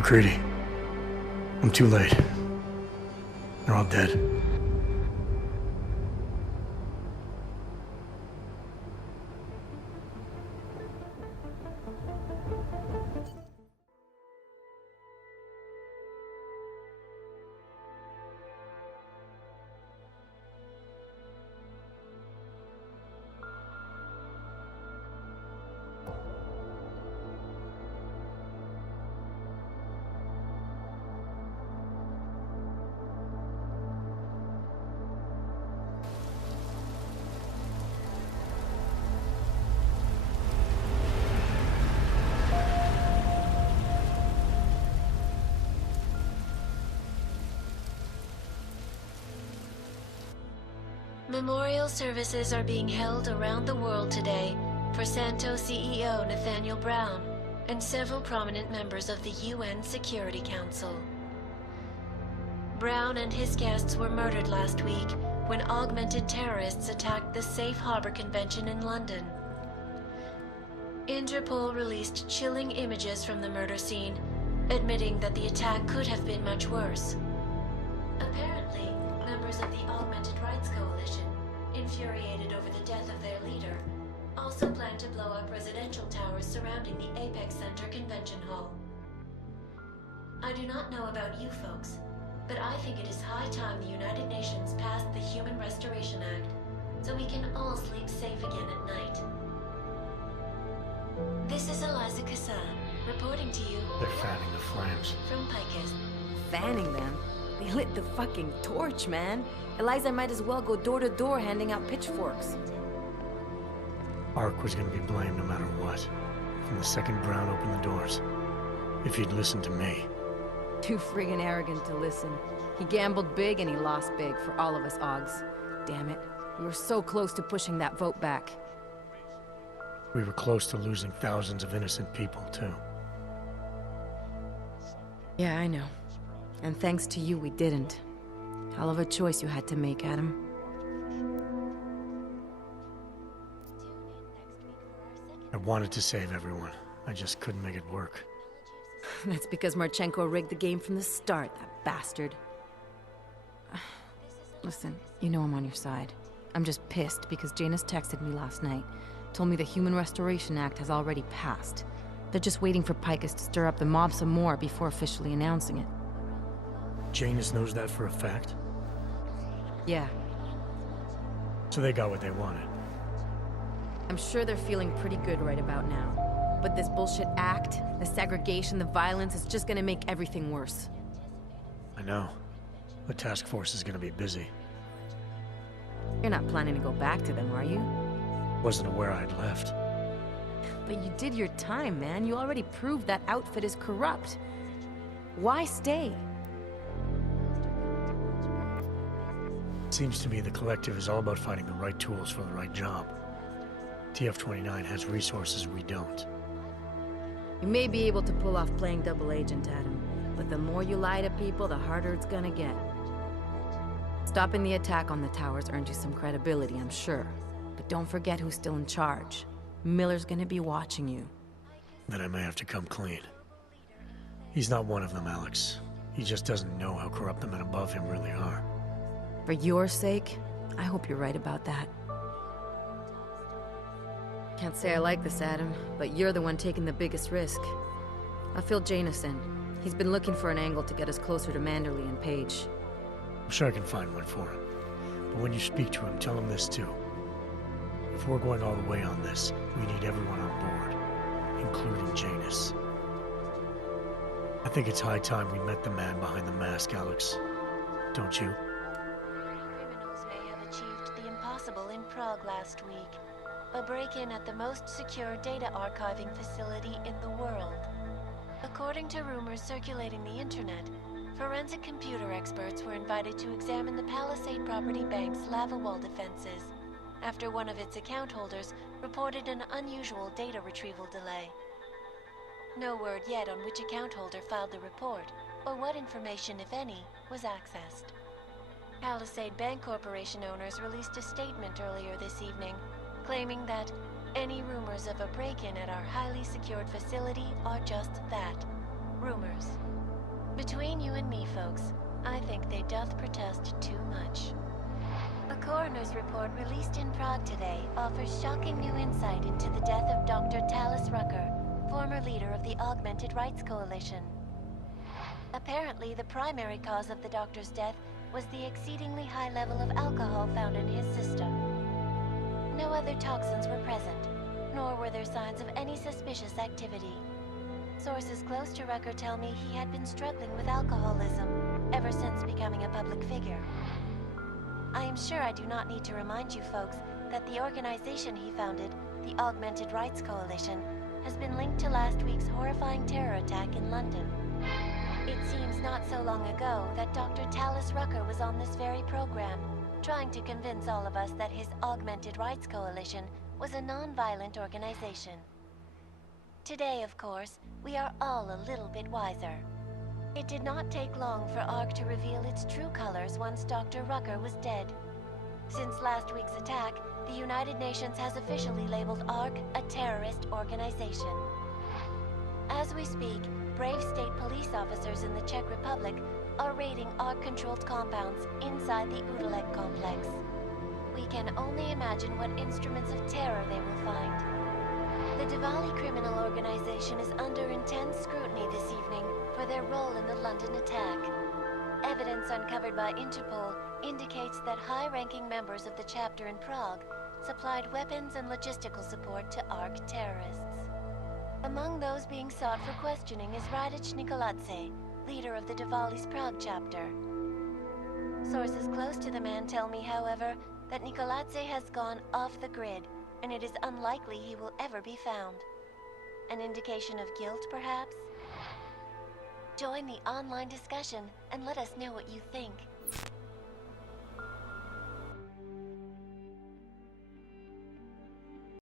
McCready, I'm too late. They're all dead. Memorial services are being held around the world today for Santos CEO Nathaniel Brown and several prominent members of the UN Security Council. Brown and his guests were murdered last week when augmented terrorists attacked the Safe Harbor Convention in London. Interpol released chilling images from the murder scene, admitting that the attack could have been much worse. Apparently, members of the Augmented Rights Coalition, infuriated over the death of their leader, also plan to blow up residential towers surrounding the Apex Center Convention Hall. I do not know about you folks, but I think it is high time the United Nations passed the Human Restoration Act so we can all sleep safe again at night. This is Eliza Cassan, reporting to you. They're fanning the flames. From Picus. Fanning them? They lit the fucking torch, man. Eliza might as well go door to door handing out pitchforks. Ark was gonna be blamed no matter what. From the second Brown opened the doors. If he'd listened to me. Too friggin' arrogant to listen. He gambled big and he lost big for all of us Augs. Damn it. We were so close to pushing that vote back. We were close to losing thousands of innocent people, too. Yeah, I know. And thanks to you, we didn't. Hell of a choice you had to make, Adam. I wanted to save everyone. I just couldn't make it work. That's because Marchenko rigged the game from the start, that bastard. Listen, you know I'm on your side. I'm just pissed because Janus texted me last night. Told me the Human Restoration Act has already passed. They're just waiting for Picus to stir up the mob some more before officially announcing it. Janus knows that for a fact? Yeah. So they got what they wanted. I'm sure they're feeling pretty good right about now. But this bullshit act, the segregation, the violence, is just gonna make everything worse. I know. The task force is gonna be busy. You're not planning to go back to them, are you? Wasn't aware I'd left. But you did your time, man. You already proved that outfit is corrupt. Why stay? Seems to me the collective is all about finding the right tools for the right job. TF-29 has resources we don't. You may be able to pull off playing double agent, Adam, but the more you lie to people, the harder it's gonna get. Stopping the attack on the towers earned you some credibility, I'm sure. But don't forget who's still in charge. Miller's gonna be watching you. Then I may have to come clean. He's not one of them, Alex. He just doesn't know how corrupt the men above him really are. For your sake, I hope you're right about that. Can't say I like this, Adam, but you're the one taking the biggest risk. I'll fill Janus in. He's been looking for an angle to get us closer to Manderley and Page. I'm sure I can find one for him. But when you speak to him, tell him this too. If we're going all the way on this, we need everyone on board, including Janus. I think it's high time we met the man behind the mask, Alex. Don't you? Criminals may have achieved the impossible in Prague last week. A break-in at the most secure data archiving facility in the world. According to rumors circulating the internet, forensic computer experts were invited to examine the Palisade Property Bank's lava wall defenses after one of its account holders reported an unusual data retrieval delay. No word yet on which account holder filed the report, or what information, if any, was accessed. Palisade Bank Corporation owners released a statement earlier this evening, claiming that any rumors of a break-in at our highly secured facility are just that, rumors. Between you and me, folks, I think they doth protest too much. A coroner's report released in Prague today offers shocking new insight into the death of Dr. Talis Rucker, former leader of the Augmented Rights Coalition. Apparently, the primary cause of the doctor's death was the exceedingly high level of alcohol found in his system. No other toxins were present, nor were there signs of any suspicious activity. Sources close to Rucker tell me he had been struggling with alcoholism ever since becoming a public figure. I am sure I do not need to remind you folks that the organization he founded, the Augmented Rights Coalition, has been linked to last week's horrifying terror attack in London. It seems not so long ago that Dr. Talis Rucker was on this very program, trying to convince all of us that his Augmented Rights Coalition was a non-violent organization. Today, of course, we are all a little bit wiser. It did not take long for ARC to reveal its true colors once Dr. Rucker was dead. Since last week's attack, the United Nations has officially labeled ARC a terrorist organization. As we speak, brave state police officers in the Czech Republic are raiding ARC-controlled compounds inside the Udalek complex. We can only imagine what instruments of terror they will find. The Diwali criminal organization is under intense scrutiny this evening for their role in the London attack. Evidence uncovered by Interpol indicates that high-ranking members of the chapter in Prague supplied weapons and logistical support to ARC terrorists. Among those being sought for questioning is Radic Nikoladze, leader of the Diwali's Prague chapter. Sources close to the man tell me, however, that Nikoladze has gone off the grid, and it is unlikely he will ever be found. An indication of guilt, perhaps? Join the online discussion and let us know what you think.